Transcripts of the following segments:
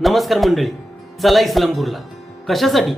नमस्कार मंडळी, चला इस्लामपूरला. कशासाठी?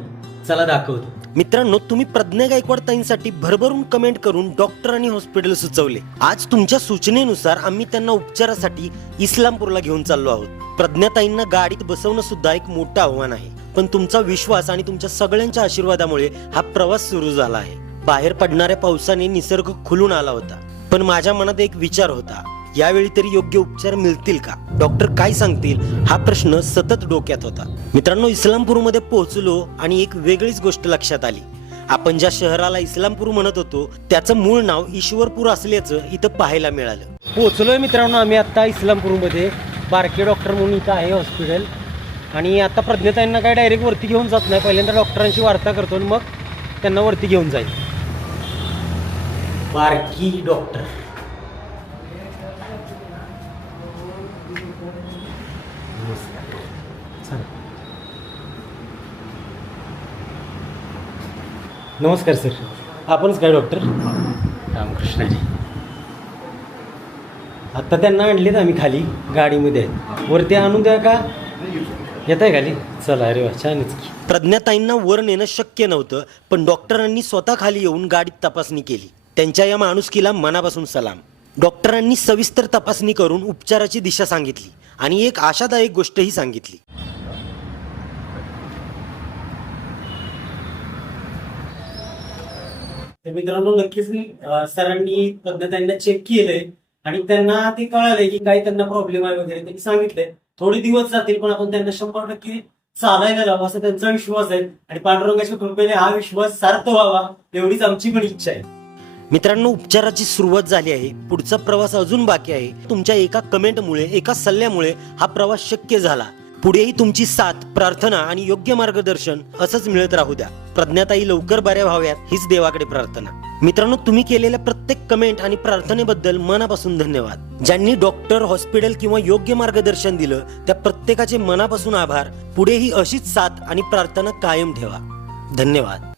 चला दाखवतो. मित्रांनो, तुम्ही प्रज्ञा गायकवाड ताईंसाठी भरभरून कमेंट करून डॉक्टर आणि हॉस्पिटल सुचवले. आज तुमच्या सूचनेनुसार आम्ही त्यांना उपचारासाठी इस्लामपूरला घेऊन चाललो आहोत. प्रज्ञा ताईंना गाडीत बसवणं सुद्धा एक मोठं आव्हान आहे, पण तुमचा विश्वास आणि तुमच्या सगळ्यांच्या आशीर्वादामुळे हा प्रवास सुरू झाला आहे. बाहेर पडणाऱ्या पावसाने निसर्ग खुलून आला होता, पण माझ्या मनात एक विचार होता, यावेळी तरी योग्य उपचार मिळतील का, डॉक्टर काय सांगतील, हा प्रश्न सतत डोक्यात होता. मित्रांनो, इस्लामपूरमध्ये पोहोचलो आणि एक वेगळीच गोष्ट लक्षात आली. आपण ज्या शहराला इस्लामपूर म्हणत होतो त्याचं मूळ नाव ईश्वरपूर असल्याचं इथं पाहायला मिळालं. पोहोचलोय मित्रांनो आम्ही आता इस्लामपूरमध्ये. बारके डॉक्टर म्हणून इथं आहे हॉस्पिटल. आणि आता प्रज्ञाताईंना काय डायरेक्ट वरती घेऊन जात नाही, पहिल्यांदा डॉक्टरांशी वार्ता करतो आणि मग त्यांना वरती घेऊन जाईल. बारकी डॉक्टर. नमस्कार सर, आपणच काय डॉक्टर? रामकृष्णाजी. आत्ता त्यांना आणलेत आम्ही खाली गाडीमध्ये आहेत. वरती आणून द्या का? येत आहे खाली? चला, अरे वा, छानच की. प्रज्ञाताईंना वर नेणं शक्य नव्हतं, पण डॉक्टरांनी स्वतः खाली येऊन गाडीत तपासणी केली. त्यांच्या या माणुसकीला मनापासून सलाम. डॉक्टरांनी सविस्तर तपासणी करून उपचाराची दिशा सांगितली आणि एक आशादायक गोष्टही सांगितली. तर मित्रांनो, नक्कीच सरांनी प्रज्ञाताईंना चेक केलंय आणि त्यांना ते कळालंय की काय त्यांना प्रॉब्लेम आहे वगैरे. त्यांनी सांगितलंय थोडे दिवस जातील, पण आपण त्यांना 100% चालायला लावू असा त्यांचा विश्वास आहे. आणि पांडुरंगाच्या कृपेने हा विश्वास सार्थ व्हावा एवढीच आमची पण इच्छा आहे. मित्रांनो, उपचाराची सुरुवात झाली आहे. पुढचा प्रवास अजून बाकी आहे. तुमच्या एका कमेंटमुळे, एका सल्ल्यामुळे हा प्रवास शक्य झाला. पुढेही तुमची साथ, प्रार्थना आणि योग्य मार्गदर्शन असंच मिळत राहू द्या. प्रज्ञाताई लवकर बऱ्या व्हाव्यात हीच देवाकडे प्रार्थना. मित्रांनो, तुम्ही केलेल्या प्रत्येक कमेंट आणि प्रार्थनेबद्दल मनापासून धन्यवाद. ज्यांनी डॉक्टर, हॉस्पिटल किंवा योग्य मार्गदर्शन दिलं त्या प्रत्येकाचे मनापासून आभार. पुढेही अशीच साथ आणि प्रार्थना कायम ठेवा. धन्यवाद.